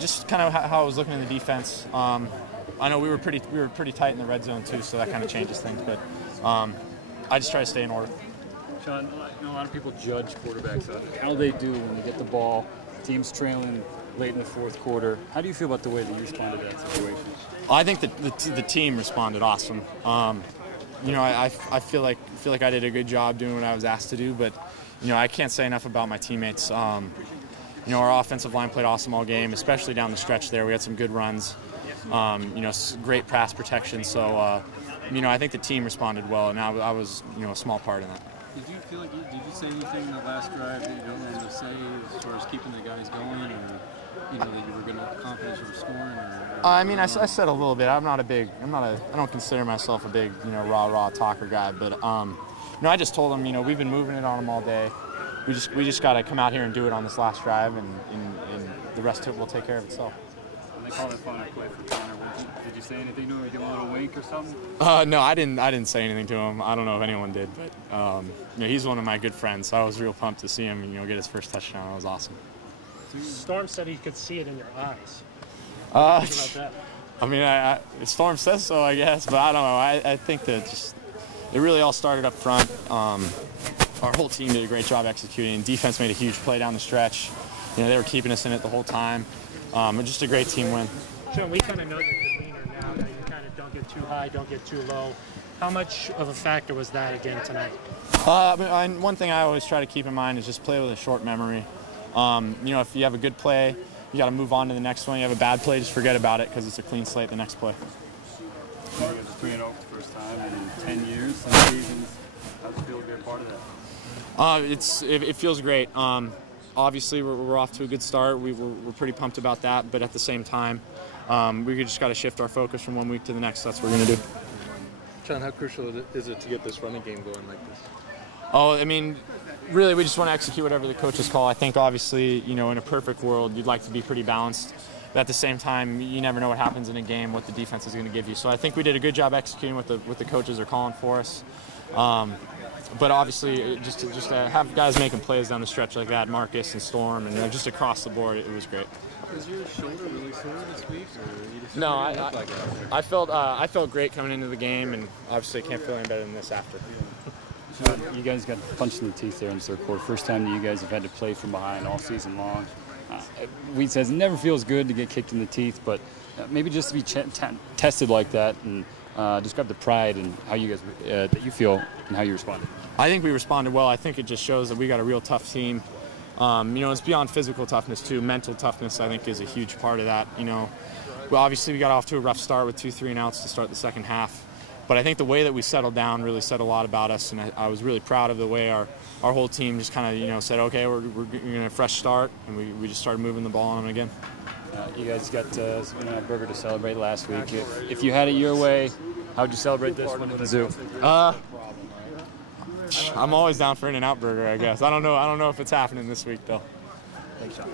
Just kind of how I was looking in the defense. I know we were pretty tight in the red zone too, so that kind of changes things. But I just try to stay in order. Sean, a lot of people judge quarterbacks on how they do when they get the ball. Team's trailing late in the fourth quarter. How do you feel about the way that you responded to that situation? I think that the team responded awesome. I feel like I did a good job doing what I was asked to do, but I can't say enough about my teammates. Our offensive line played awesome all game, especially down the stretch there. We had some good runs, great pass protection. So, I think the team responded well, and I was, a small part in that. Did you feel like did you say anything in the last drive that you don't want to say as far as keeping the guys going, or that you were going to confidence you were scoring? I said a little bit. I don't consider myself a big, rah talker guy, but I just told them, we've been moving it on them all day. We just got to come out here and do it on this last drive, and the rest of it will take care of itself. When they called that final play for Connor, did you say anything to him? Give him a little wink or something? No, I didn't say anything to him. I don't know if anyone did, but he's one of my good friends, so I was real pumped to see him, get his first touchdown. It was awesome. Storm said he could see it in your eyes. What about that? Storm says so, I guess, but I don't know. I think that it really all started up front. Our whole team did a great job executing. Defense made a huge play down the stretch. They were keeping us in it the whole time. Just a great team win. Sean, we kind of know your demeanor now, that you kind of don't get too high, don't get too low. How much of a factor was that again tonight? One thing I always try to keep in mind is just play with a short memory. If you have a good play, you got to move on to the next one. You have a bad play, just forget about it because it's a clean slate the next play. You guys are 3-0 for the first time in 10 years, some seasons. How does it feel to be a part of that? It feels great. Obviously, we're off to a good start. We're pretty pumped about that, but at the same time, we just got to shift our focus from one week to the next. That's what we're going to do. Sean, how crucial is it to get this running game going like this? Really, we just want to execute whatever the coaches call. I think, obviously, in a perfect world, you'd like to be pretty balanced. But at the same time, you never know what happens in a game, what the defense is going to give you. So I think we did a good job executing what the coaches are calling for us. But obviously, just to have guys making plays down the stretch like that, Marcus and Storm, and just across the board, it was great. Was your shoulder really sore this week? Or you just No, I felt great coming into the game, and obviously can't feel any better than this after. You guys got punched in the teeth there in the third quarter. First time that you guys have had to play from behind all season long. Weed says it never feels good to get kicked in the teeth, but maybe just to be tested like that, and describe the pride and how you guys that you feel and how you responded. I think we responded well. I think it just shows that we got a real tough team. It's beyond physical toughness too. Mental toughness, I think, is a huge part of that. Obviously we got off to a rough start with 2 3-and-outs to start the second half. But I think the way that we settled down really said a lot about us, and I was really proud of the way our whole team just kind of said, okay, we're going to fresh start, and we just started moving the ball on them again. You guys got a burger to celebrate last week. If you had it your way, how would you celebrate this one in the zoo? I'm always down for In-N-Out Burger, I guess. I don't know if it's happening this week though. Thanks, Sean.